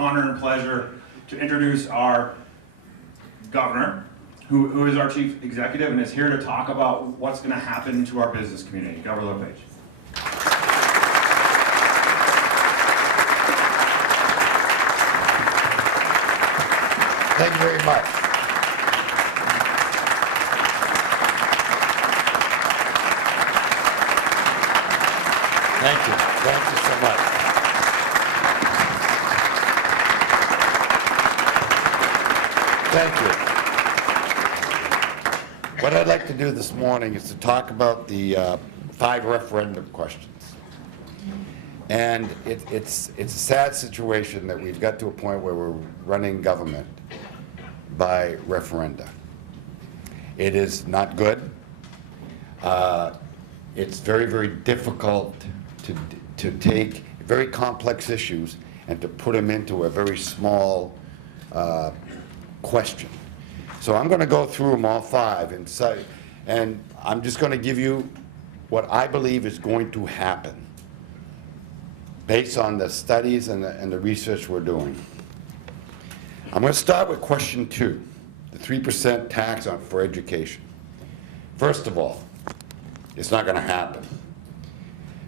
honor and pleasure to introduce our governor, who is our chief executive and is here to talk about what's going to happen to our business community. Governor LePage. Thank you very much. Thank you. Thank you so much. Thank you. What I'd like to do this morning is to talk about the 5 referendum questions. And it's a sad situation that we've got to a point where we're running government by referenda. It is not good. It's very, very difficult to take very complex issues and to put them into a very small question. So I'm going to go through them all 5 and I'm just going to give you what I believe is going to happen based on the studies and the research we're doing. I'm going to start with question 2, the 3% tax for education. First of all, it's not going to happen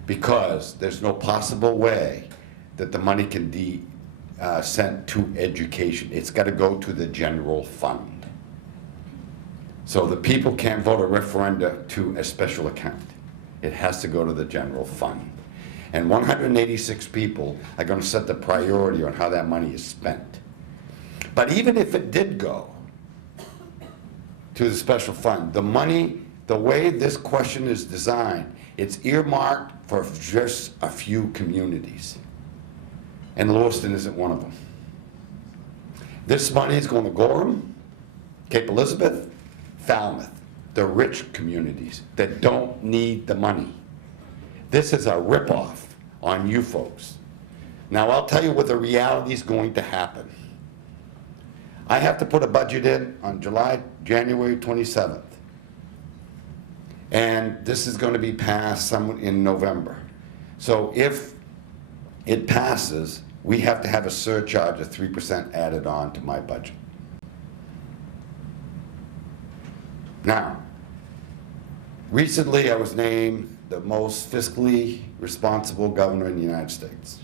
because there's no possible way that the money can be sent to education. It's got to go to the general fund. So the people can't vote a referenda to a special account. It has to go to the general fund. And 186 people are going to set the priority on how that money is spent. But even if it did go to the special fund, the money, the way this question is designed, it's earmarked for just a few communities. And Lewiston isn't one of them. This money is going to Gorham, Cape Elizabeth, Falmouth, the rich communities that don't need the money. This is a ripoff on you folks. Now I'll tell you what the reality is going to happen. I have to put a budget in on January 27th. And this is going to be passed somewhere in November. So if it passes, we have to have a surcharge of 3% added on to my budget. Now, recently I was named the most fiscally responsible governor in the United States.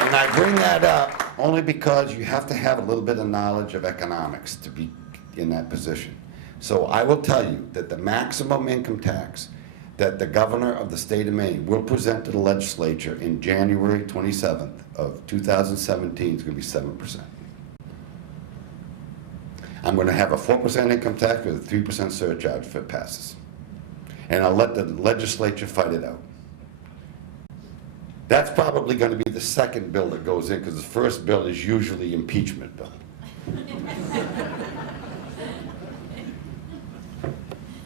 And I bring that up only because you have to have a little bit of knowledge of economics to be in that position. So I will tell you that the maximum income tax that the governor of the state of Maine will present to the legislature in January 27th of 2017 is going to be 7%. I'm going to have a 4% income tax with a 3% surcharge if it passes. And I'll let the legislature fight it out. That's probably going to be the second bill that goes in, because the first bill is usually impeachment bill.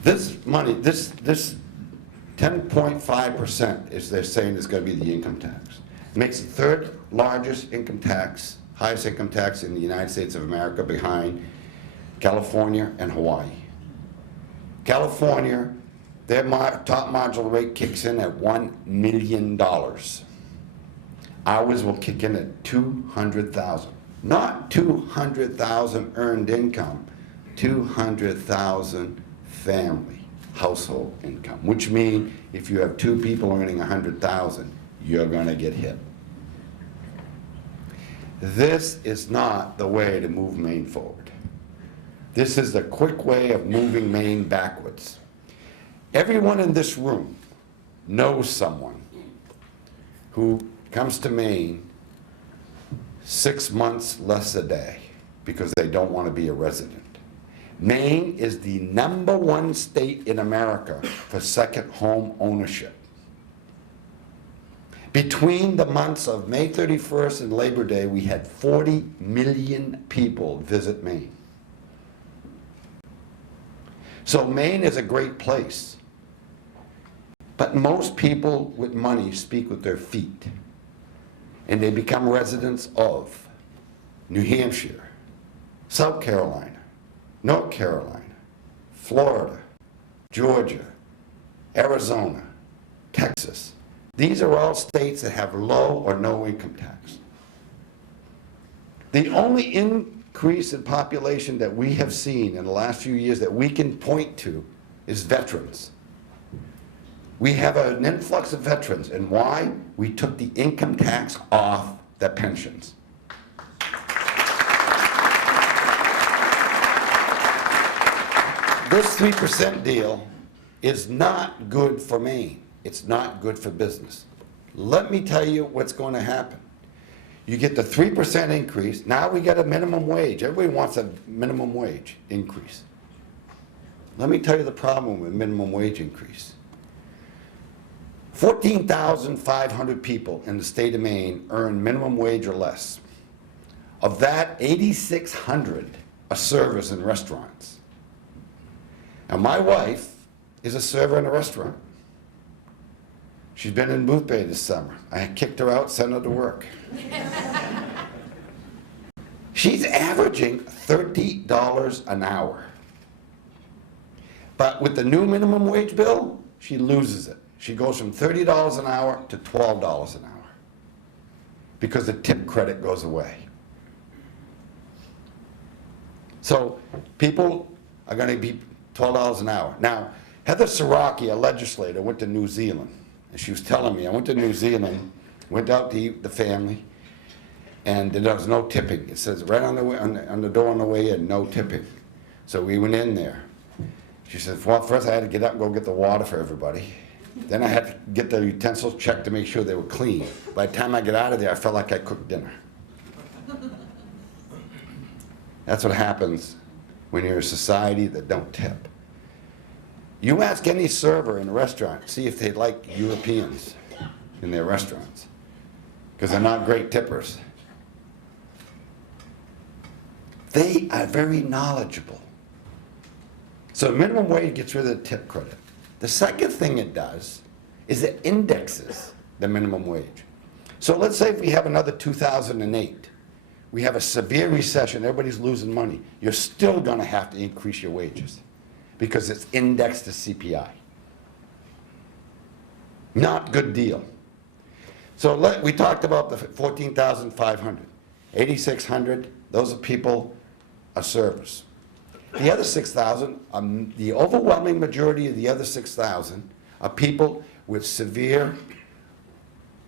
This money, this 10.5% is they're saying is going to be the income tax. It makes the 3rd largest income tax, highest income tax in the United States of America, behind California and Hawaii. California, their top marginal rate kicks in at $1 million. Ours will kick in at $200,000. Not 200,000 earned income, 200,000 family household income, which means if you have 2 people earning 100,000, you're going to get hit. This is not the way to move Maine forward. This is the quick way of moving Maine backwards. Everyone in this room knows someone who comes to Maine 6 months less a day because they don't want to be a resident. Maine is the #1 state in America for second home ownership. Between the months of May 31st and Labor Day, we had 40 million people visit Maine. So Maine is a great place. But most people with money speak with their feet. And they become residents of New Hampshire, South Carolina, North Carolina, Florida, Georgia, Arizona, Texas, These are all states that have low or no income tax. The only increase in population that we have seen in the last few years that we can point to is veterans. We have an influx of veterans, and why? We took the income tax off the pensions. This 3% deal is not good for Maine. It's not good for business. Let me tell you what's going to happen. You get the 3% increase, now we get a minimum wage. Everybody wants a minimum wage increase. Let me tell you the problem with minimum wage increase. 14,500 people in the state of Maine earn minimum wage or less. Of that, 8,600 are servers in restaurants. Now, my wife is a server in a restaurant. She's been in Booth Bay this summer. I kicked her out, sent her to work. She's averaging $30 an hour. But with the new minimum wage bill, she loses it. She goes from $30 an hour to $12 an hour because the tip credit goes away. So people are going to be $12 an hour. Now, Heather Siraki, a legislator, went to New Zealand. And she was telling me, I went to New Zealand, went out to eat with the family, and there was no tipping. It says right on the door on the way in, no tipping. So we went in there. She said, well, first I had to get up and go get the water for everybody. Then I had to get the utensils checked to make sure they were clean. By the time I get out of there, I felt like I cooked dinner. That's what happens when you're a society that don't tip. You ask any server in a restaurant, see if they like Europeans in their restaurants, because they're not great tippers. They are very knowledgeable. So minimum wage gets rid of the tip credit. The second thing it does is it indexes the minimum wage. So let's say if we have another 2008, we have a severe recession, everybody's losing money, you're still going to have to increase your wages because it's indexed to CPI. Not good deal. So we talked about the 14,500. 8,600, those are people, are servers. The other 6,000, the overwhelming majority of the other 6,000 are people with severe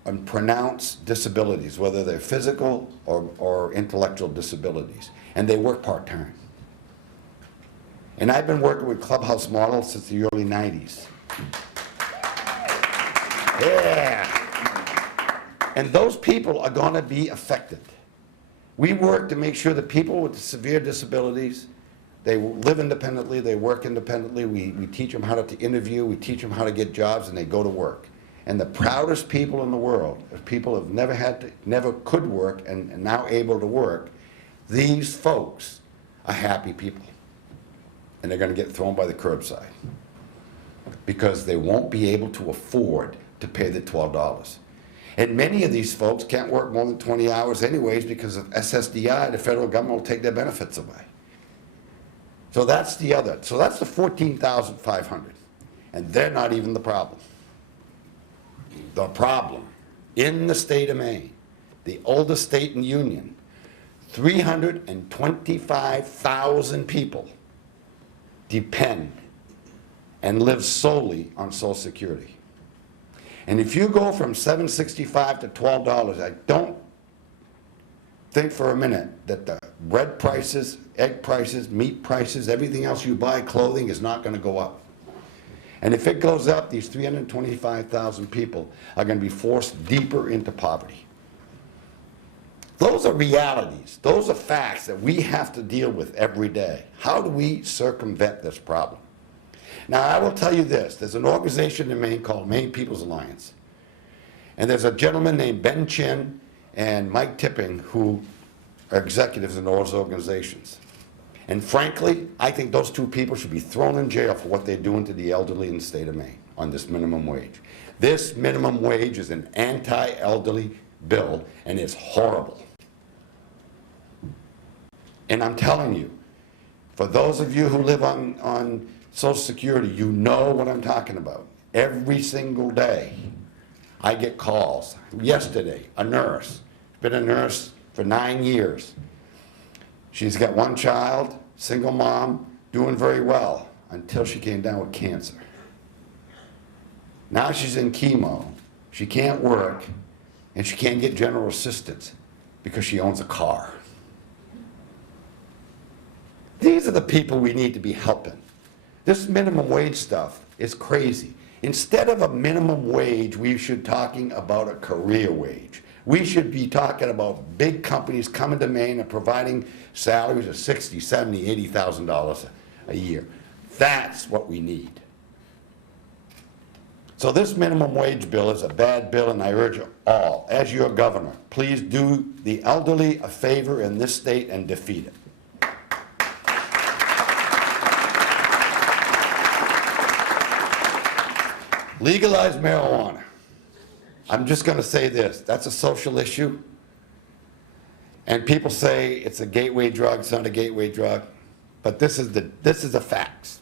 and pronounced disabilities, whether they're physical or intellectual disabilities, and they work part-time. And I've been working with Clubhouse models since the early 90s. Yeah. And those people are going to be affected. We work to make sure that people with severe disabilities, they live independently, they work independently, we teach them how to interview, we teach them how to get jobs, and they go to work. And the proudest people in the world, if people have never could work and now able to work, these folks are happy people. And they're going to get thrown by the curbside because they won't be able to afford to pay the $12. And many of these folks can't work more than 20 hours anyways because of SSDI, the federal government will take their benefits away. So that's the other. So that's the 14,500. And they're not even the problem. The problem in the state of Maine, the oldest state in the union, 325,000 people depend and live solely on Social Security. And if you go from $7.65 to $12, I don't think for a minute that the bread prices, egg prices, meat prices, everything else you buy, clothing, is not going to go up. And if it goes up, these 325,000 people are going to be forced deeper into poverty. Those are realities. Those are facts that we have to deal with every day. How do we circumvent this problem? Now, I will tell you this. There's an organization in Maine called Maine People's Alliance. And there's a gentleman named Ben Chin and Mike Tipping who are executives in those organizations. And frankly, I think those two people should be thrown in jail for what they're doing to the elderly in the state of Maine on this minimum wage. This minimum wage is an anti-elderly bill, and it's horrible. And I'm telling you, for those of you who live on Social Security, you know what I'm talking about. Every single day, I get calls. Yesterday, a nurse, been a nurse for 9 years. She's got one child, single mom, doing very well until she came down with cancer. Now she's in chemo, she can't work, and she can't get general assistance because she owns a car. These are the people we need to be helping. This minimum wage stuff is crazy. Instead of a minimum wage, we should be talking about a career wage. We should be talking about big companies coming to Maine and providing salaries of $60,000, $70,000, $80,000 a year. That's what we need. So this minimum wage bill is a bad bill, and I urge you all, as your governor, please do the elderly a favor in this state and defeat it. Legalize marijuana. I'm just going to say this, that's a social issue. And people say it's a gateway drug, it's not a gateway drug. But this is the facts.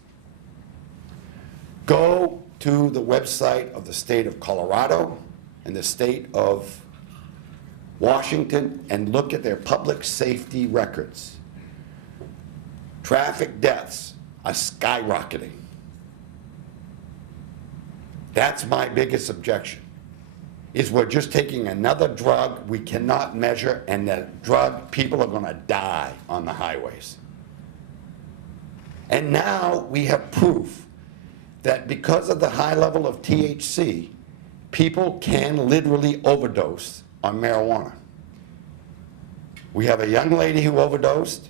Go to the website of the state of Colorado and the state of Washington and look at their public safety records. Traffic deaths are skyrocketing. That's my biggest objection, is we're just taking another drug we cannot measure, and that drug, people are gonna die on the highways. And now we have proof that because of the high level of THC, people can literally overdose on marijuana. We have a young lady who overdosed,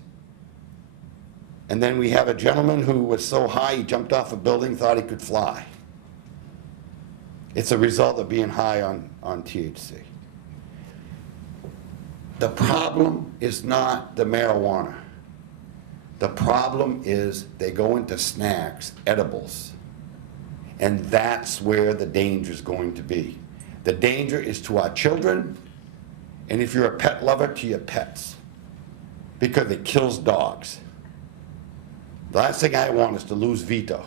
and then we have a gentleman who was so high he jumped off a building, thought he could fly. It's a result of being high on THC. The problem is not the marijuana. The problem is they go into snacks, edibles, and that's where the danger is going to be. The danger is to our children, and if you're a pet lover, to your pets, because it kills dogs. The last thing I want is to lose Vito.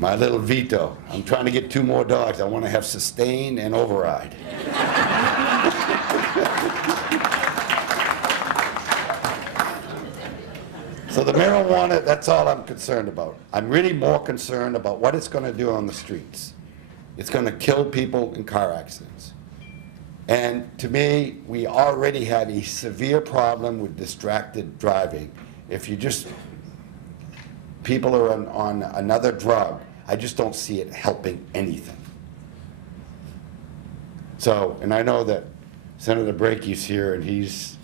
My little Vito. I'm trying to get 2 more dogs. I want to have Sustain and Override. So the marijuana, that's all I'm concerned about. I'm really more concerned about what it's going to do on the streets. It's going to kill people in car accidents. And to me, we already have a severe problem with distracted driving. If you just, people are on another drug, I just don't see it helping anything. So, and I know that Senator Brakey's here, and he's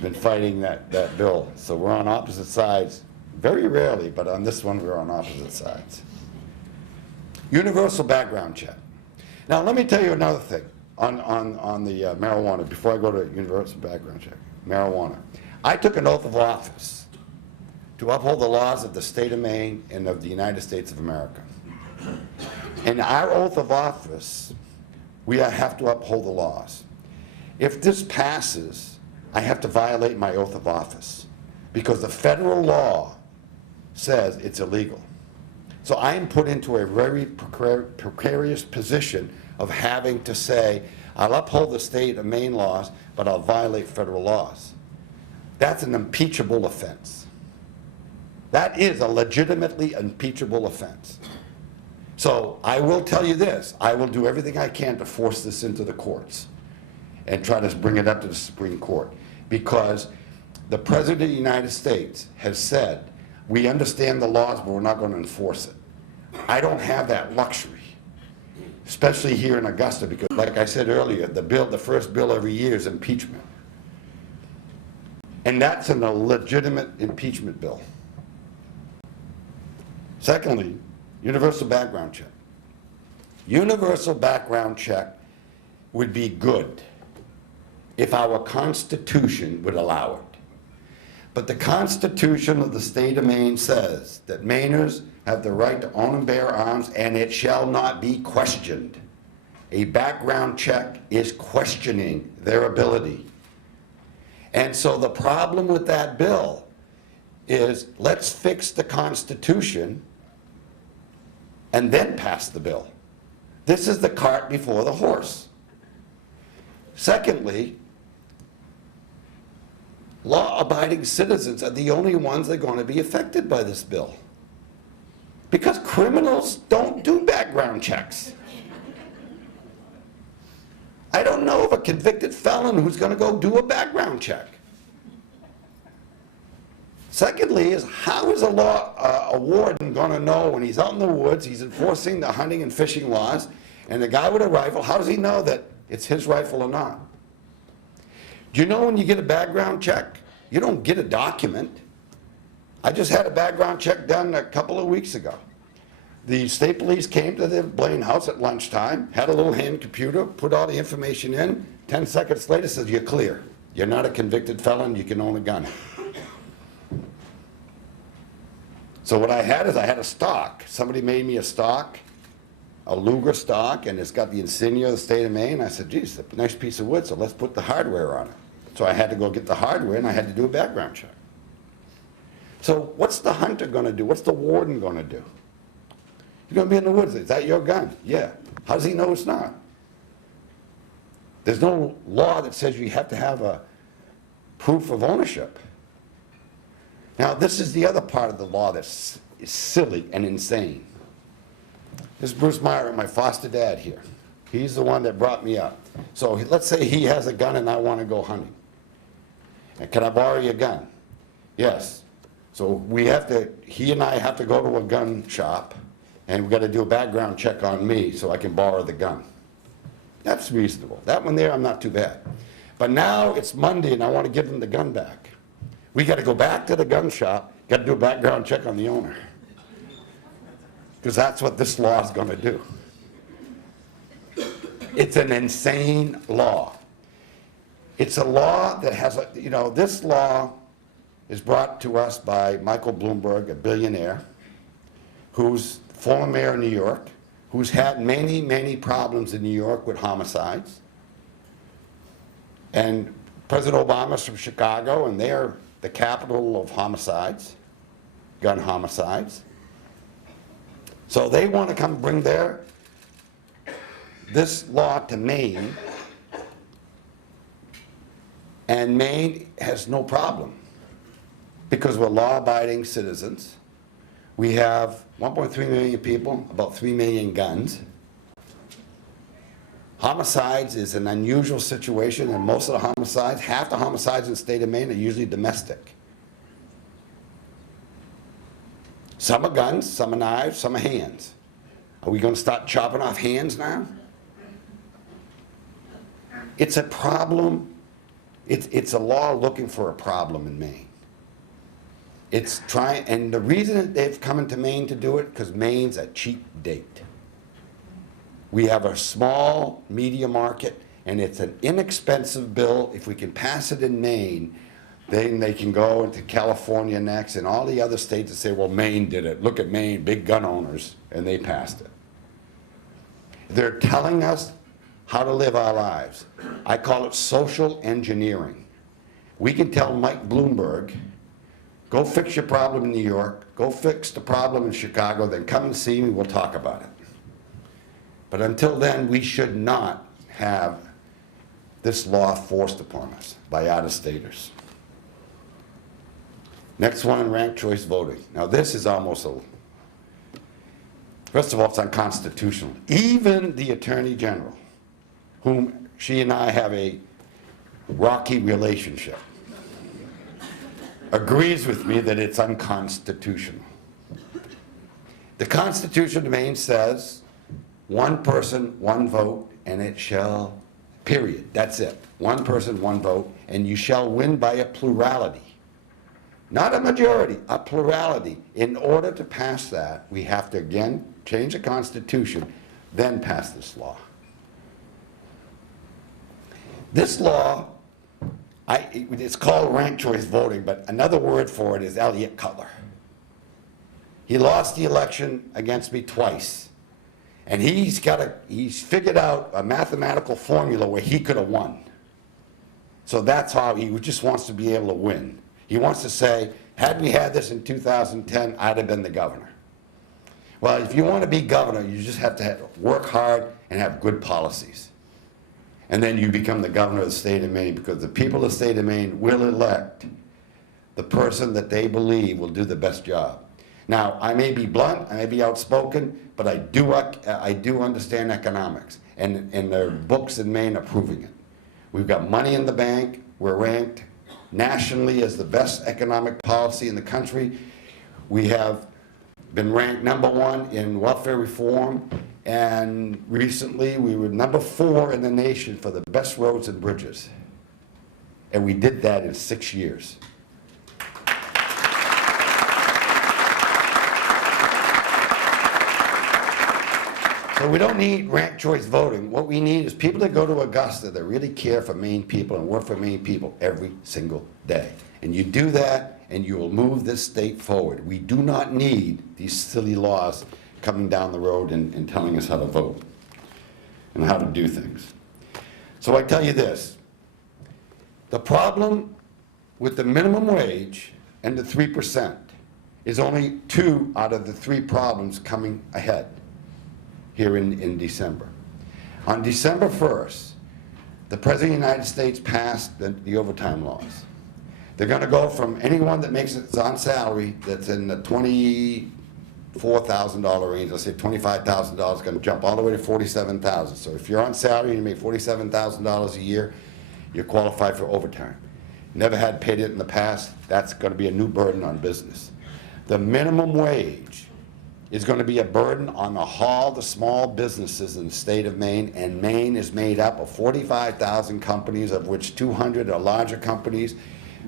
been fighting that bill. So we're on opposite sides, very rarely, but on this one we're on opposite sides. Universal background check. Now let me tell you another thing on the marijuana before I go to universal background check. Marijuana. I took an oath of office to uphold the laws of the state of Maine and of the United States of America. In our oath of office, we have to uphold the laws. If this passes, I have to violate my oath of office because the federal law says it's illegal. So I am put into a very precarious position of having to say, I'll uphold the state of Maine laws, but I'll violate federal laws. That's an impeachable offense. That is a legitimately impeachable offense. So I will tell you this, I will do everything I can to force this into the courts and try to bring it up to the Supreme Court, because the President of the United States has said, we understand the laws, but we're not going to enforce it. I don't have that luxury, especially here in Augusta, because like I said earlier, the first bill every year is impeachment. And that's a legitimate impeachment bill. Secondly, universal background check. Universal background check would be good if our Constitution would allow it. But the Constitution of the state of Maine says that Mainers have the right to own and bear arms, and it shall not be questioned. A background check is questioning their ability. And so the problem with that bill is, let's fix the Constitution and then pass the bill. This is the cart before the horse. Secondly, law-abiding citizens are the only ones that are going to be affected by this bill. Because criminals don't do background checks. I don't know of a convicted felon who's going to go do a background check. Secondly is, how is a warden going to know when he's out in the woods, he's enforcing the hunting and fishing laws, and the guy with a rifle, how does he know that it's his rifle or not? Do you know when you get a background check, you don't get a document? I just had a background check done a couple of weeks ago. The state police came to the Blaine house at lunchtime, had a little hand computer, put all the information in, 10 seconds later says, you're clear. You're not a convicted felon, you can own a gun. So what I had is I had a stock. Somebody made me a stock, a Luger stock, and it's got the insignia of the state of Maine. I said, geez, it's a nice piece of wood, so let's put the hardware on it. So I had to go get the hardware, and I had to do a background check. So what's the hunter going to do? What's the warden going to do? You're going to be in the woods. Is that your gun? Yeah. How does he know it's not? There's no law that says you have to have a proof of ownership. Now, this is the other part of the law that's silly and insane. This is Bruce Meyer, my foster dad here. He's the one that brought me up. So let's say he has a gun and I want to go hunting. And can I borrow your gun? Yes. So he and I have to go to a gun shop, and we've got to do a background check on me so I can borrow the gun. That's reasonable. That one there, I'm not too bad. But now it's Monday and I want to give him the gun back. We got to go back to the gun shop, got to do a background check on the owner. Because that's what this law is going to do. It's an insane law. It's a law that has, this law is brought to us by Michael Bloomberg, a billionaire, who's former mayor of New York, who's had many, many problems in New York with homicides. And President Obama's from Chicago, and they're the capital of homicides, gun homicides. So they want to come bring this law to Maine, and Maine has no problem because we're law-abiding citizens. We have 1.3 million people, about 3 million guns. Homicides is an unusual situation, and most of the homicides, half the homicides in the state of Maine are usually domestic. Some are guns, some are knives, some are hands. Are we going to start chopping off hands now? It's a problem. It's a law looking for a problem in Maine. And the reason that they've come into Maine to do it, because Maine's a cheap date. We have a small media market, and it's an inexpensive bill. If we can pass it in Maine, then they can go into California next and all the other states and say, well, Maine did it. Look at Maine, big gun owners, and they passed it. They're telling us how to live our lives. I call it social engineering. We can tell Mike Bloomberg, go fix your problem in New York, go fix the problem in Chicago, then come and see me, we'll talk about it. But until then, we should not have this law forced upon us by out-of-staters. Next one, ranked choice voting. Now this is almost first of all, it's unconstitutional. Even the Attorney General, whom she and I have a rocky relationship, agrees with me that it's unconstitutional. The Constitution of Maine says, one person, one vote, and it shall, period. That's it. One person, one vote, and you shall win by a plurality. Not a majority, a plurality. In order to pass that, we have to, again, change the Constitution, then pass this law. This law, it's called ranked choice voting, but another word for it is Elliott Cutler. He lost the election against me twice. And he's figured out a mathematical formula where he could have won. So that's how he just wants to be able to win. He wants to say, had we had this in 2010, I'd have been the governor. Well, if you want to be governor, you just have to work hard and have good policies. And then you become the governor of the state of Maine, because the people of the state of Maine will elect the person that they believe will do the best job. Now, I may be blunt, I may be outspoken, but I do understand economics, and there are books in Maine are proving it. We've got money in the bank, we're ranked nationally as the best economic policy in the country. We have been ranked #1 in welfare reform, and recently we were #4 in the nation for the best roads and bridges. And we did that in 6 years. So we don't need ranked choice voting. What we need is people that go to Augusta that really care for Maine people and work for Maine people every single day. And you do that, and you will move this state forward. We do not need these silly laws coming down the road and telling us how to vote and how to do things. So I tell you this, the problem with the minimum wage and the 3% is only 2 out of the 3 problems coming ahead here in December. On December 1st, the President of the United States passed the overtime laws. They're going to go from anyone that makes it on salary that's in the $24,000 range, let's say $25,000, going to jump all the way to $47,000. So if you're on salary and you make $47,000 a year, you're qualified for overtime. Never had paid it in the past, that's going to be a new burden on business. The minimum wage is going to be a burden on all the small businesses in the state of Maine, and Maine is made up of 45,000 companies, of which 200 are larger companies,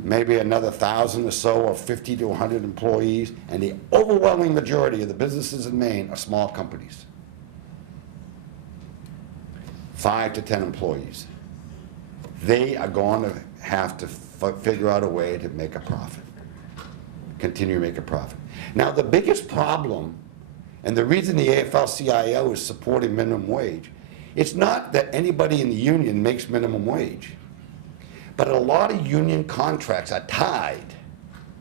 maybe another 1,000 or so are 50 to 100 employees, and the overwhelming majority of the businesses in Maine are small companies. 5 to 10 employees. They are going to have to figure out a way to make a profit, continue to make a profit. Now, the biggest problem, and the reason the AFL-CIO is supporting minimum wage, it's not that anybody in the union makes minimum wage, but a lot of union contracts are tied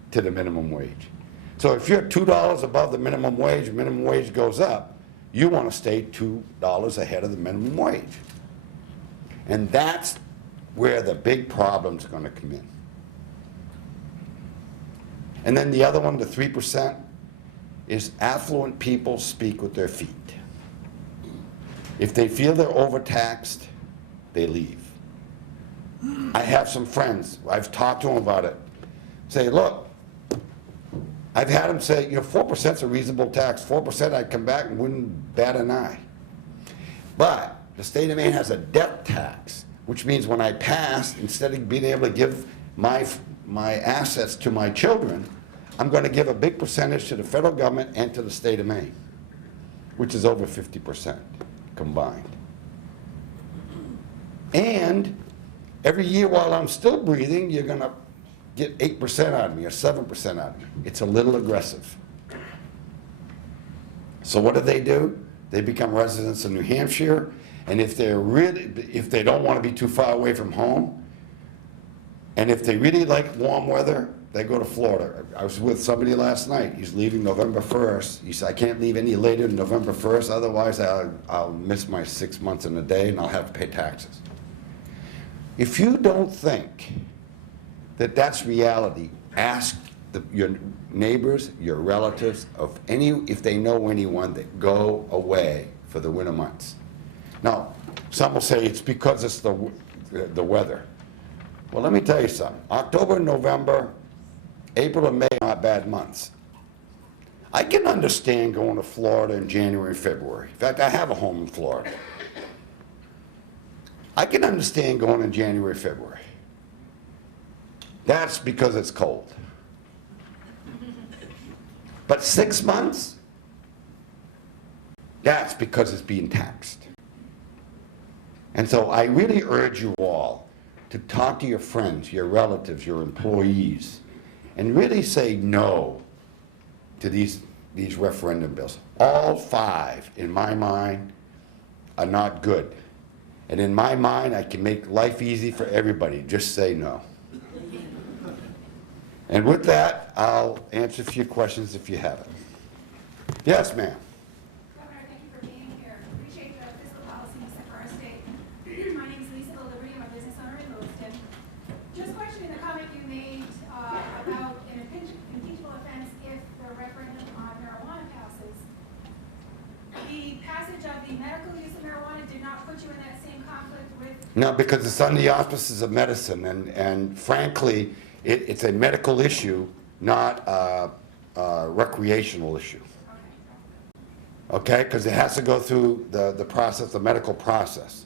to the minimum wage. So if you're $2 above the minimum wage goes up, you want to stay $2 ahead of the minimum wage. And that's where the big problem's going to come in. And then the other one, the 3%, is affluent people speak with their feet. If they feel they're overtaxed, they leave. I have some friends, I've talked to them about it, say, look, I've had them say, 4% is a reasonable tax. 4%, I'd come back and wouldn't bat an eye. But the state of Maine has a death tax, which means when I pass, instead of being able to give my assets to my children, I'm going to give a big percentage to the federal government and to the state of Maine, which is over 50% combined. And every year while I'm still breathing, you're going to get 8% out of me or 7% out of me. It's a little aggressive. So what do? They become residents of New Hampshire, and if they don't want to be too far away from home, and if they really like warm weather, they go to Florida. I was with somebody last night. He's leaving November 1st. He said, I can't leave any later than November 1st, otherwise I'll miss my 6 months in a day and I'll have to pay taxes. If you don't think that that's reality, ask your neighbors, your relatives, if they know anyone that go away for the winter months. Now, some will say it's because it's the weather. Well, let me tell you something. October, November, April and May are not bad months. I can understand going to Florida in January and February. In fact, I have a home in Florida. I can understand going in January, February. That's because it's cold. But 6 months, that's because it's being taxed. And so I really urge you all to talk to your friends, your relatives, your employees, and really say no to these referendum bills. All 5, in my mind, are not good. And in my mind, I can make life easy for everybody. Just say no. And with that, I'll answer a few questions if you have it. Yes, ma'am. put you in that same conflict with? No, because it's on the auspices of medicine, and frankly, it's a medical issue, not a recreational issue. Okay, because it has to go through the process, the medical process.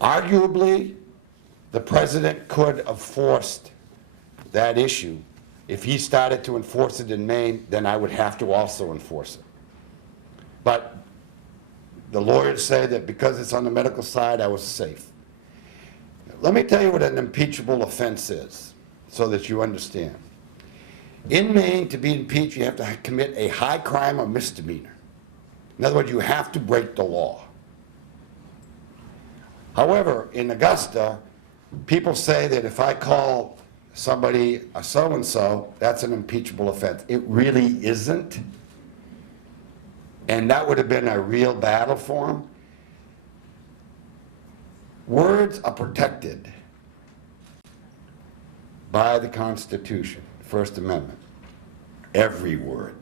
Arguably, the president could have forced that issue. If he started to enforce it in Maine, then I would have to also enforce it. But the lawyers say that because it's on the medical side, I was safe. Let me tell you what an impeachable offense is, so that you understand. In Maine, to be impeached, you have to commit a high crime or misdemeanor. In other words, you have to break the law. However, in Augusta, people say that if I call somebody a so-and-so, that's an impeachable offense. It really isn't. And that would have been a real battle for him. Words are protected by the Constitution, First Amendment. Every word.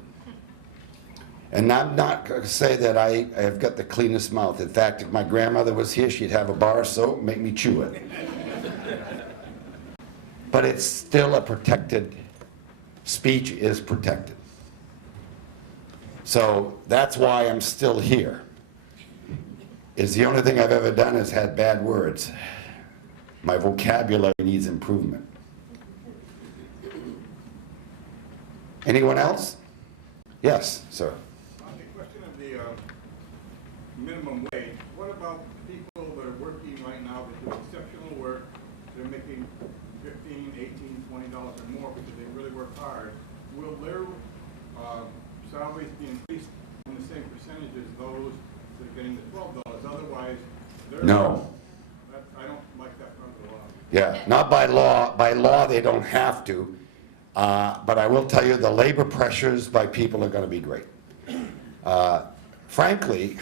And I'm not going to say that I have got the cleanest mouth. In fact, if my grandmother was here, she'd have a bar of soap and make me chew it. But it's still a protected, speech is protected. So that's why I'm still here. Is the only thing I've ever done is had bad words. My vocabulary needs improvement. Anyone else? Yes, sir. On the question of the minimum wage, what about people that are working right now that do exceptional work, they're making $15, $18, $20 or more because they really work hard? Will their salaries be increased in the same percentage as those that are getting the $12? Otherwise, they're... No. I don't like that part of the law. Yeah, not by law. By law, they don't have to. But I will tell you, the labor pressures by people are going to be great. Frankly,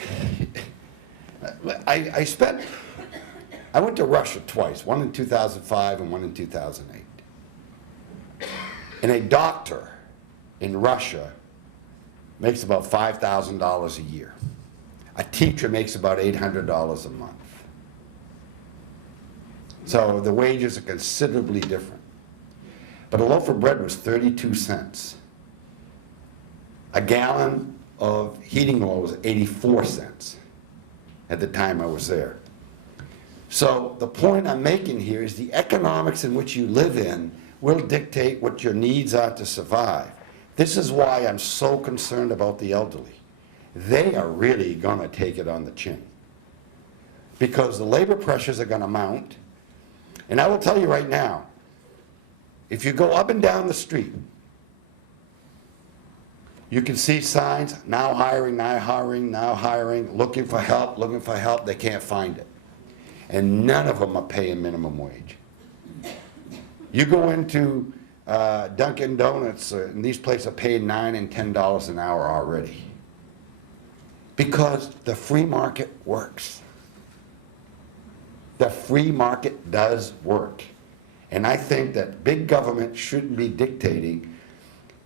I went to Russia twice, one in 2005 and one in 2008. And a doctor in Russia makes about $5,000 a year. A teacher makes about $800 a month. So the wages are considerably different. But a loaf of bread was 32 cents. A gallon of heating oil was 84 cents at the time I was there. So the point I'm making here is the economics in which you live in will dictate what your needs are to survive. This is why I'm so concerned about the elderly. They are really going to take it on the chin, because the labor pressures are going to mount. And I will tell you right now, if you go up and down the street, you can see signs, now hiring, now hiring, now hiring, looking for help, they can't find it. And none of them are paying minimum wage. You go into Dunkin' Donuts, and these places are paying $9 and $10 an hour already. Because the free market works. The free market does work. And I think that big government shouldn't be dictating.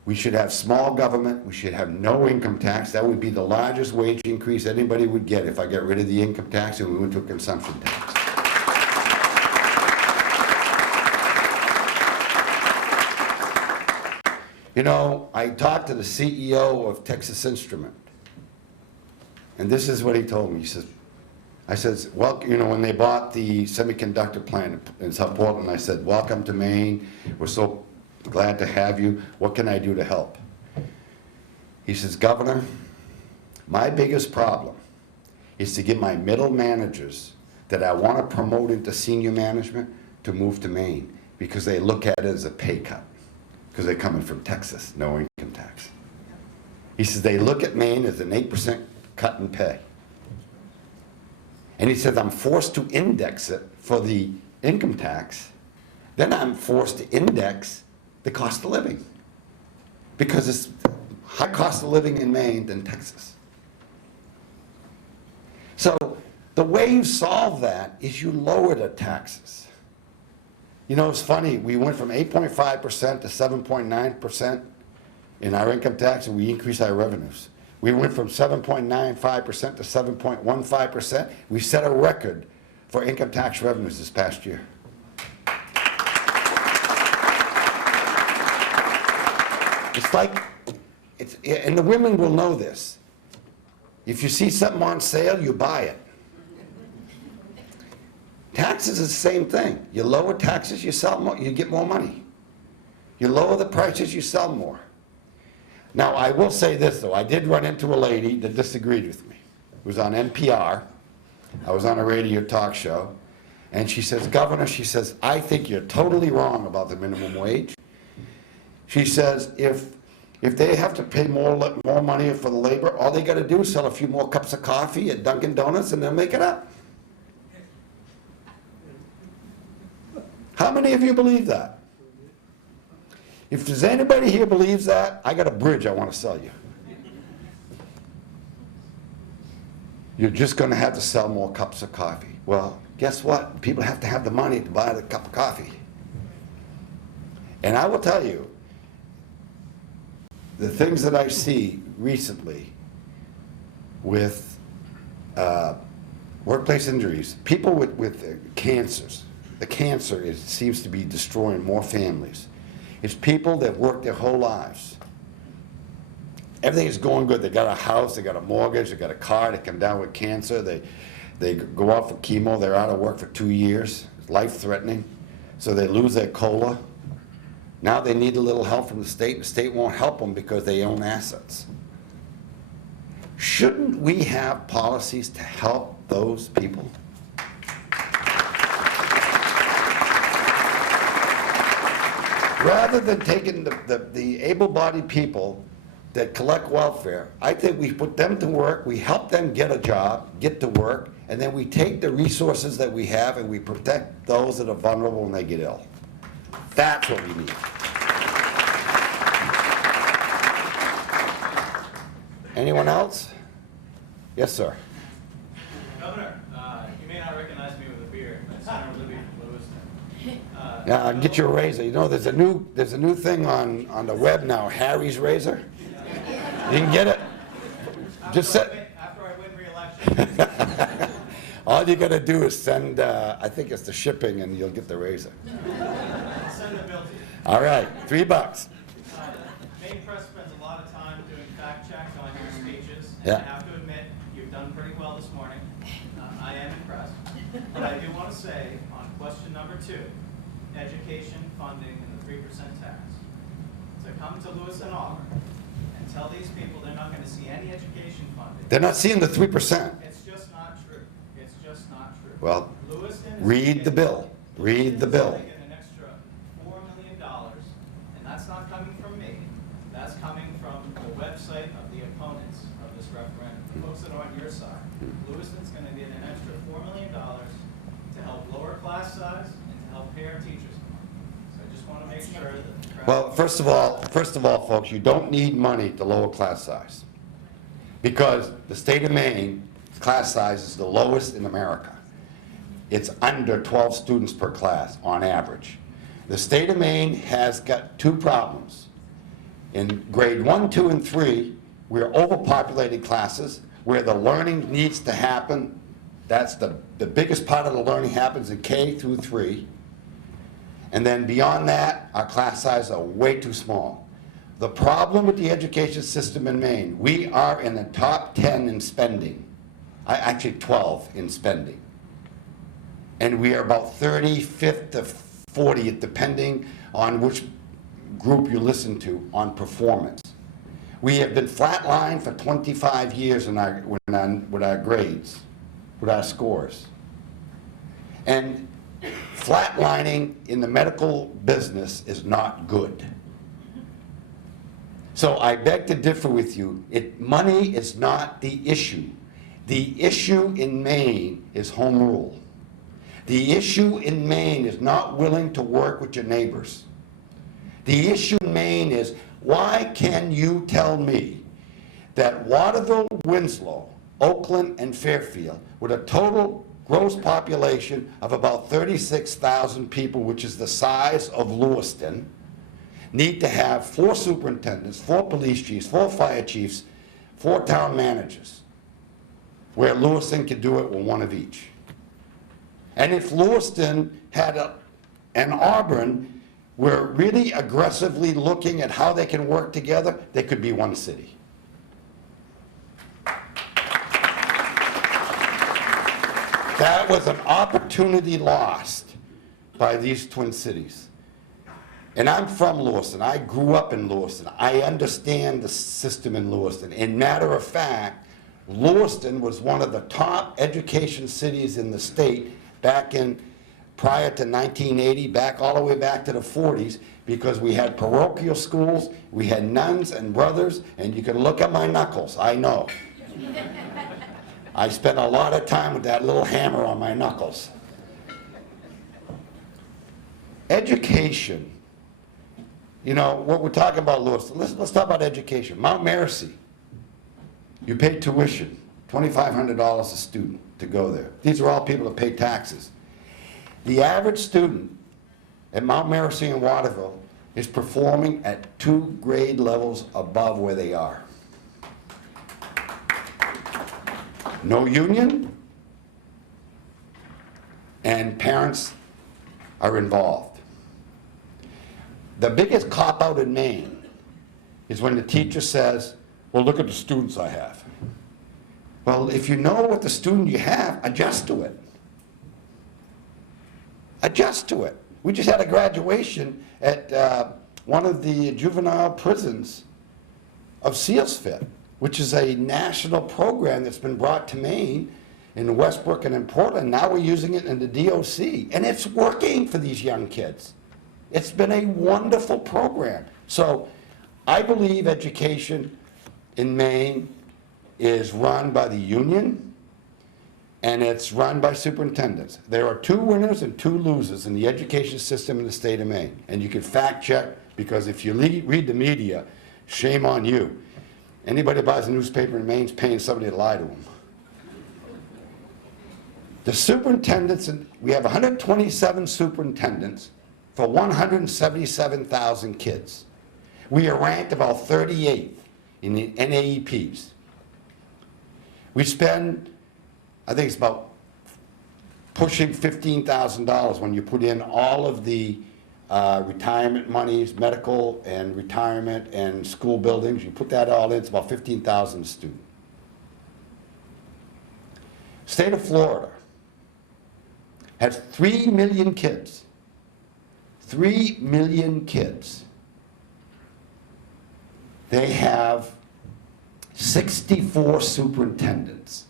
We should have small government. We should have no income tax. That would be the largest wage increase anybody would get if I got rid of the income tax and we went to a consumption tax. You know, I talked to the CEO of Texas Instrument, and this is what he told me. He says, I said, well, you know, when they bought the semiconductor plant in South Portland, I said, welcome to Maine. We're so glad to have you. What can I do to help? He says, Governor, my biggest problem is to get my middle managers that I want to promote into senior management to move to Maine, because they look at it as a pay cut, because they're coming from Texas, no income tax. He says, they look at Maine as an 8% cut in pay. And he said, I'm forced to index it for the income tax. Then I'm forced to index the cost of living, because it's high cost of living in Maine than Texas. So the way you solve that is you lower the taxes. You know, it's funny, we went from 8.5% to 7.9% in our income tax, and we increased our revenues. We went from 7.95% to 7.15%. We set a record for income tax revenues this past year. It's like, and the women will know this. If you see something on sale, you buy it. Taxes is the same thing. You lower taxes, you sell more, you get more money. You lower the prices, you sell more. Now, I will say this, though. I did run into a lady that disagreed with me. It was on NPR. I was on a radio talk show. And she says, Governor, she says, I think you're totally wrong about the minimum wage. She says, if they have to pay more money for the labor, all they got to do is sell a few more cups of coffee at Dunkin' Donuts and they'll make it up. How many of you believe that? If there's anybody here believes that, I got a bridge I want to sell you. You're just going to have to sell more cups of coffee. Well, guess what? People have to have the money to buy the cup of coffee. And I will tell you, the things that I see recently with workplace injuries, people with cancers, the cancer seems to be destroying more families. It's people that work their whole lives. Everything is going good. They got a house, they got a mortgage, they got a car, they come down with cancer, they go out for chemo, they're out of work for 2 years, it's life-threatening, so they lose their COLA. Now they need a little help from the state won't help them because they own assets. Shouldn't we have policies to help those people? Rather than taking the able-bodied people that collect welfare, I think we put them to work, we help them get a job, get to work, and then we take the resources that we have and we protect those that are vulnerable when they get ill. That's what we need. Anyone else? Yes, sir. Governor, you may not recognize me with a beard, but Senator Libby from Lewiston. Yeah, I'll get you a razor. You know, there's a new thing on the web now, Harry's razor. You can get it. Just set. After I win re-election. All you gotta do is send, I think it's the shipping, and you'll get the razor. I'll send the bill to you. All right, $3. Maine press spends a lot of time doing fact checks on your speeches. And Yeah. I have to admit, you've done pretty well this morning. I am impressed. But I do want to say, on question number 2, education funding and the 3% tax, to come to Lewiston, Auburn, and tell these people they're not going to see any education funding. They're not seeing the 3%. It's just not true. It's just not true. Well, Lewiston is read the bill. Read the bill. Lewiston is getting an extra $4 million, and that's not coming from me. That's coming from the website of the opponents of this referendum, the folks that are on your side. Lewiston's going to get an extra $4 million to help lower class size and to help pay our teachers more. So I just want to make sure that the crowd. Well, first of all, folks, you don't need money to lower class size. Because the state of Maine, class size is the lowest in America. It's under 12 students per class on average. The state of Maine has got 2 problems. In grade 1, 2, and 3, we're overpopulated classes where the learning needs to happen. That's the biggest part of the learning happens in K through 3. And then beyond that, our class sizes are way too small. The problem with the education system in Maine, we are in the top 10 in spending. Actually 12 in spending. And we are about 35th to 40th, depending on which group you listen to, on performance. We have been flatlined for 25 years with our grades, with our scores. And flatlining in the medical business is not good. So I beg to differ with you. Money is not the issue. The issue in Maine is home rule. The issue in Maine is not willing to work with your neighbors. The issue in Maine is, why can you tell me that Waterville, Winslow, Oakland, and Fairfield, with a total gross population of about 36,000 people, which is the size of Lewiston, need to have 4 superintendents, 4 police chiefs, 4 fire chiefs, 4 town managers, where Lewiston could do it with 1 of each. And if Lewiston and Auburn were really aggressively looking at how they can work together, they could be 1 city. That was an opportunity lost by these twin cities. And I'm from Lewiston. I grew up in Lewiston. I understand the system in Lewiston. And matter of fact, Lewiston was one of the top education cities in the state back in, prior to 1980, back all the way back to the 40s, because we had parochial schools, we had nuns and brothers, and you can look at my knuckles, I know. I spent a lot of time with that little hammer on my knuckles. Education. You know, what we're talking about, Lewiston, let's talk about education. Mount Mercy, you pay tuition, $2,500 a student to go there. These are all people that pay taxes. The average student at Mount Mercy in Waterville is performing at 2 grade levels above where they are. No union, and parents are involved. The biggest cop-out in Maine is when the teacher says, well, look at the students I have. Well, if you know what the student you have, adjust to it. Adjust to it. We just had a graduation at one of the juvenile prisons of Sealsfit, which is a national program that's been brought to Maine in Westbrook and in Portland. Now we're using it in the DOC, and it's working for these young kids. It's been a wonderful program. So I believe education in Maine is run by the union, and it's run by superintendents. There are 2 winners and 2 losers in the education system in the state of Maine. And you can fact check, because if you read the media, shame on you. Anybody who buys a newspaper in Maine is paying somebody to lie to them. The superintendents, we have 127 superintendents for 177,000 kids. We are ranked about 38th in the NAEPs. We spend, I think it's about pushing $15,000 when you put in all of the retirement monies, medical and retirement and school buildings. You put that all in, it's about $15,000 a student. State of Florida has 3 million kids. 3 million kids. They have 64 superintendents.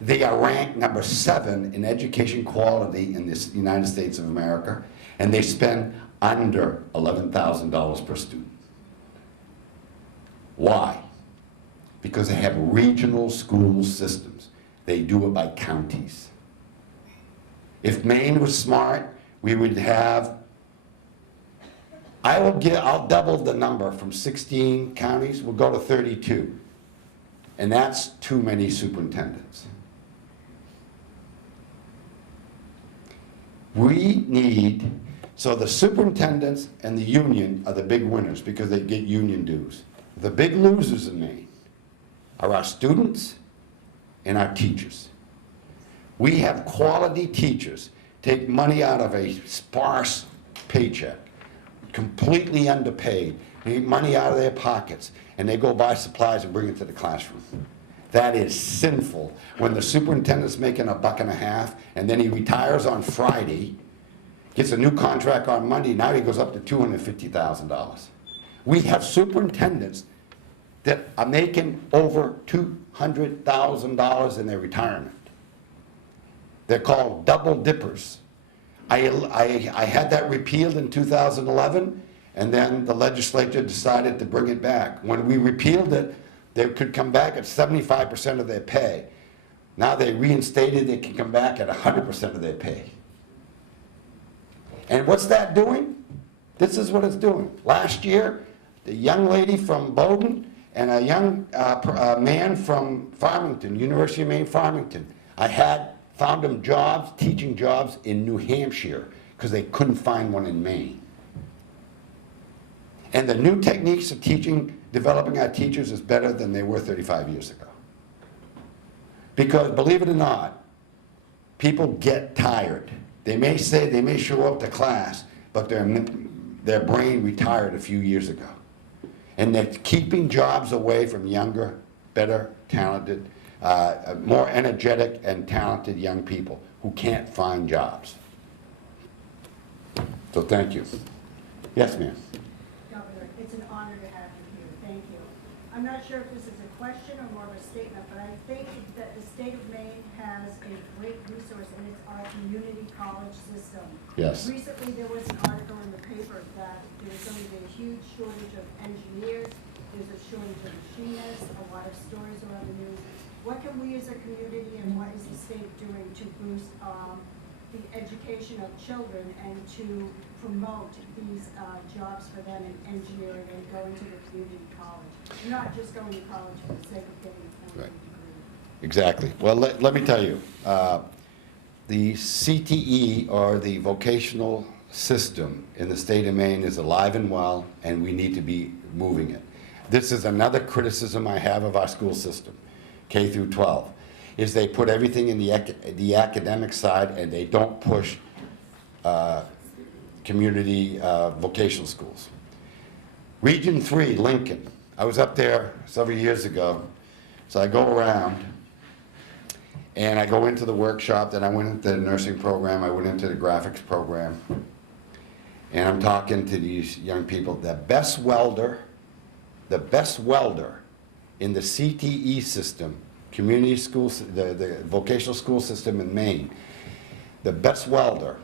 They are ranked number 7 in education quality in the United States of America, and they spend under $11,000 per student. Why? Because they have regional school systems. They do it by counties. If Maine was smart, we would have, I'll double the number from 16 counties, we'll go to 32. And that's too many superintendents. We need, so the superintendents and the union are the big winners because they get union dues. The big losers in Maine are our students and our teachers. We have quality teachers take money out of a sparse paycheck, completely underpaid, they get money out of their pockets, and they go buy supplies and bring it to the classroom. That is sinful. When the superintendent's making $1.50 and then he retires on Friday, gets a new contract on Monday, now he goes up to $250,000. We have superintendents that are making over $200,000 in their retirement. They're called double dippers. I had that repealed in 2011, and then the legislature decided to bring it back. When we repealed it, they could come back at 75% of their pay. Now they reinstated, they can come back at 100% of their pay. And what's that doing? This is what it's doing. Last year, the young lady from Bowdoin and a young man from Farmington, University of Maine, Farmington, found them jobs, teaching jobs in New Hampshire, because they couldn't find one in Maine. And the new techniques of teaching developing our teachers is better than they were 35 years ago. Because believe it or not, people get tired. They may say, they may show up to class, but their brain retired a few years ago. And they're keeping jobs away from younger, better, talented, more energetic and talented young people who can't find jobs. So thank you. Yes, ma'am. Governor, it's an honor to have you here. Thank you. I'm not sure if this is a question or more of a statement, but I think that the state of Maine has a great resource, and it's our community college system. Yes. Recently, there was an article in the paper that there's going to be a huge shortage of engineers, there's a shortage of machinists, a lot of stories around the news. What can we as a community and what is the state doing to boost the education of children and to promote these jobs for them in engineering and going to the community college? Not just going to college for the sake of getting a formal degree. Exactly. Well, let me tell you, the CTE, or the vocational system in the state of Maine, is alive and well, and we need to be moving it. This is another criticism I have of our school system, K through 12, is they put everything in the academic side and they don't push community vocational schools. Region 3, Lincoln. I was up there several years ago, so I go around and I go into the workshop, then I went into the nursing program, I went into the graphics program, and I'm talking to these young people. The best welder in the CTE system, community schools, the vocational school system in Maine, the best welder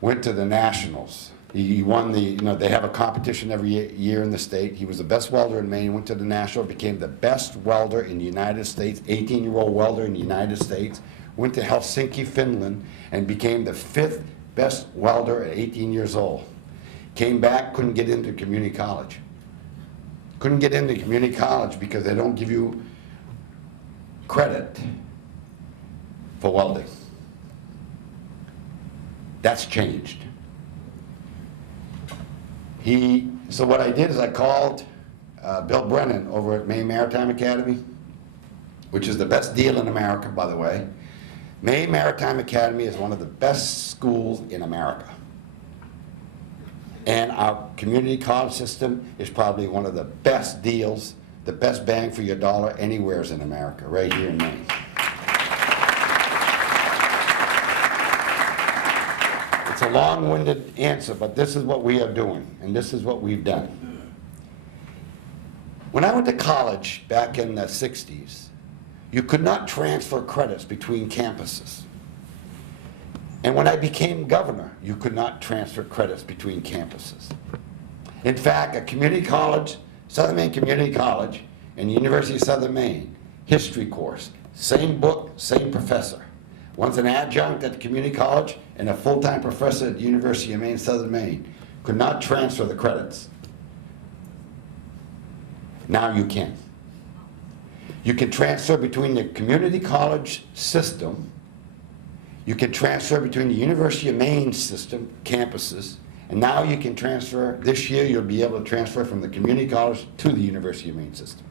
went to the nationals. He won the, they have a competition every year in the state. He was the best welder in Maine, went to the national, became the best welder in the United States, 18-year-old welder in the United States, went to Helsinki, Finland, and became the 5th best welder at 18 years old. Came back, couldn't get into community college. Couldn't get into community college because they don't give you credit for welding. That's changed. So what I did is I called Bill Brennan over at Maine Maritime Academy, which is the best deal in America, by the way. Maine Maritime Academy is one of the best schools in America. And our community college system is probably one of the best deals, the best bang for your dollar anywhere in America, right here in Maine. It's a long-winded answer, but this is what we are doing, and this is what we've done. When I went to college back in the 60s, you could not transfer credits between campuses. And when I became governor, you could not transfer credits between campuses. In fact, a community college, Southern Maine Community College, and the University of Southern Maine, history course, same book, same professor. One's an adjunct at the community college and a full-time professor at the University of Maine, Southern Maine, could not transfer the credits. Now you can. You can transfer between the community college system, you can transfer between the University of Maine system, campuses, and now you can transfer, this year you'll be able to transfer from the community college to the University of Maine system.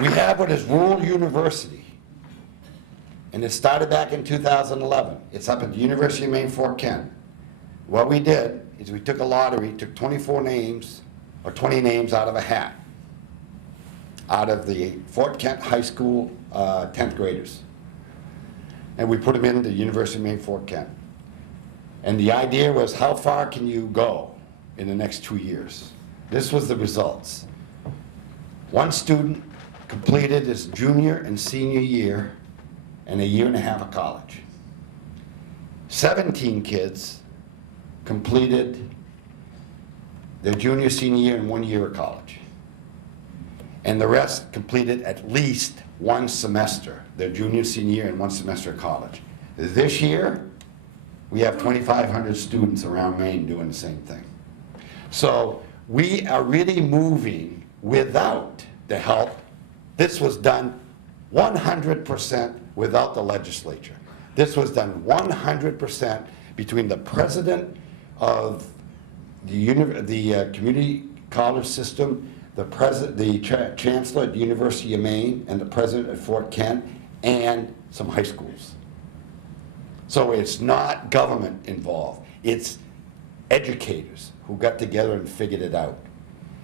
We have what is Rural University, and it started back in 2011. It's up at the University of Maine, Fort Kent. What we did is we took a lottery, took 24 names, or 20 names out of a hat, out of the Fort Kent High School 10th graders. And we put them into the University of Maine, Fort Kent. And the idea was, how far can you go in the next 2 years? This was the results. One student completed his junior and senior year and a year and a half of college. 17 kids completed their junior, senior year and 1 year of college. And the rest completed at least one semester, their junior, senior year and 1 semester of college. This year, we have 2,500 students around Maine doing the same thing. So we are really moving without the help. This was done 100% without the legislature. This was done 100% between the president, of the community college system, the chancellor at the University of Maine, and the president at Fort Kent, and some high schools. So it's not government involved, it's educators who got together and figured it out.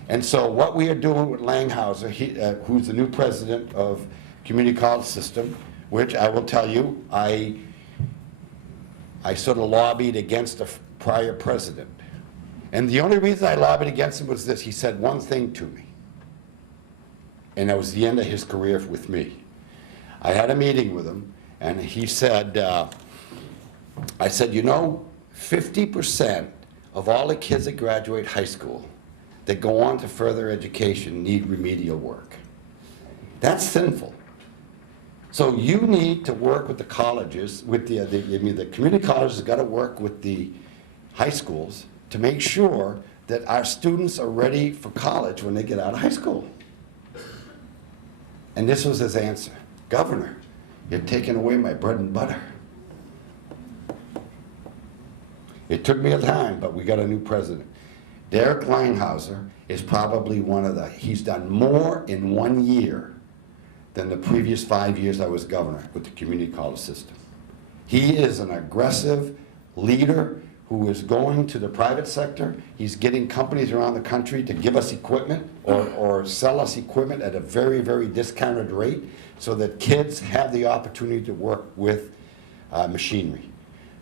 And so what we are doing with Langhauser, who's the new president of community college system, which I will tell you, I sort of lobbied against the prior president. And the only reason I lobbied against him was this: he said one thing to me, and that was the end of his career with me. I had a meeting with him, and he said, I said, you know, 50% of all the kids that graduate high school that go on to further education need remedial work. That's sinful. So you need to work with the colleges, with the community colleges got to work with the high schools to make sure that our students are ready for college when they get out of high school. And this was his answer: Governor, you're taking away my bread and butter. It took me a time, but we got a new president. Derek Langhauser is probably he's done more in 1 year than the previous 5 years I was governor with the community college system. He is an aggressive leader who is going to the private sector. He's getting companies around the country to give us equipment or sell us equipment at a very, very discounted rate so that kids have the opportunity to work with machinery.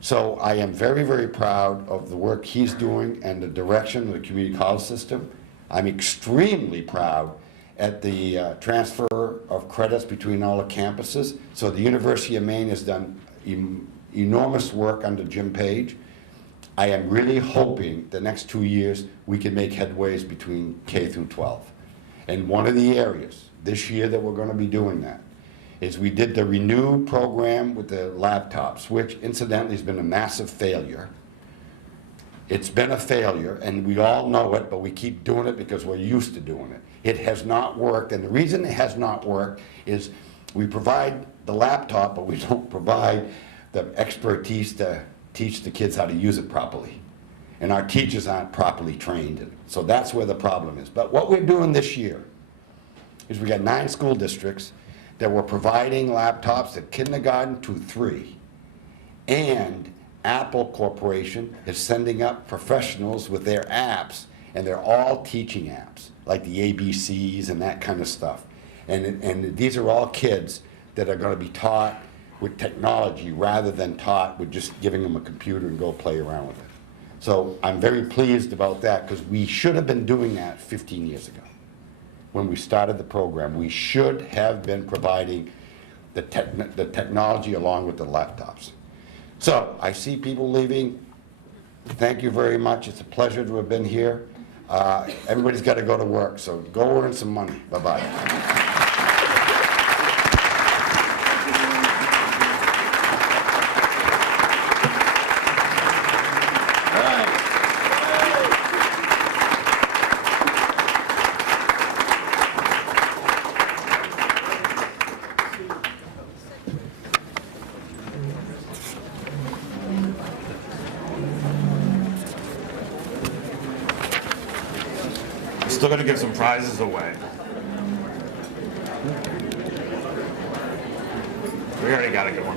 So I am very, very proud of the work he's doing and the direction of the community college system. I'm extremely proud at the transfer of credits between all the campuses. So the University of Maine has done enormous work under Jim Page. I am really hoping the next 2 years we can make headways between K through 12. And one of the areas this year that we're going to be doing that is we did the Renew program with the laptops, which incidentally has been a massive failure. It's been a failure, and we all know it, but we keep doing it because we're used to doing it. It has not worked, and the reason it has not worked is we provide the laptop, but we don't provide the expertise to teach the kids how to use it properly. And our teachers aren't properly trained in it. So that's where the problem is. But what we're doing this year is we got 9 school districts that we're providing laptops at kindergarten to 3. And Apple Corporation is sending up professionals with their apps, and they're all teaching apps, like the ABCs and that kind of stuff. And these are all kids that are going to be taught with technology rather than taught with just giving them a computer and go play around with it. So I'm very pleased about that, because we should have been doing that 15 years ago. When we started the program, we should have been providing the technology along with the laptops. So I see people leaving. Thank you very much. It's a pleasure to have been here. Everybody's got to go to work, so go earn some money. Bye-bye. Still gonna give some prizes away. We already got a good one.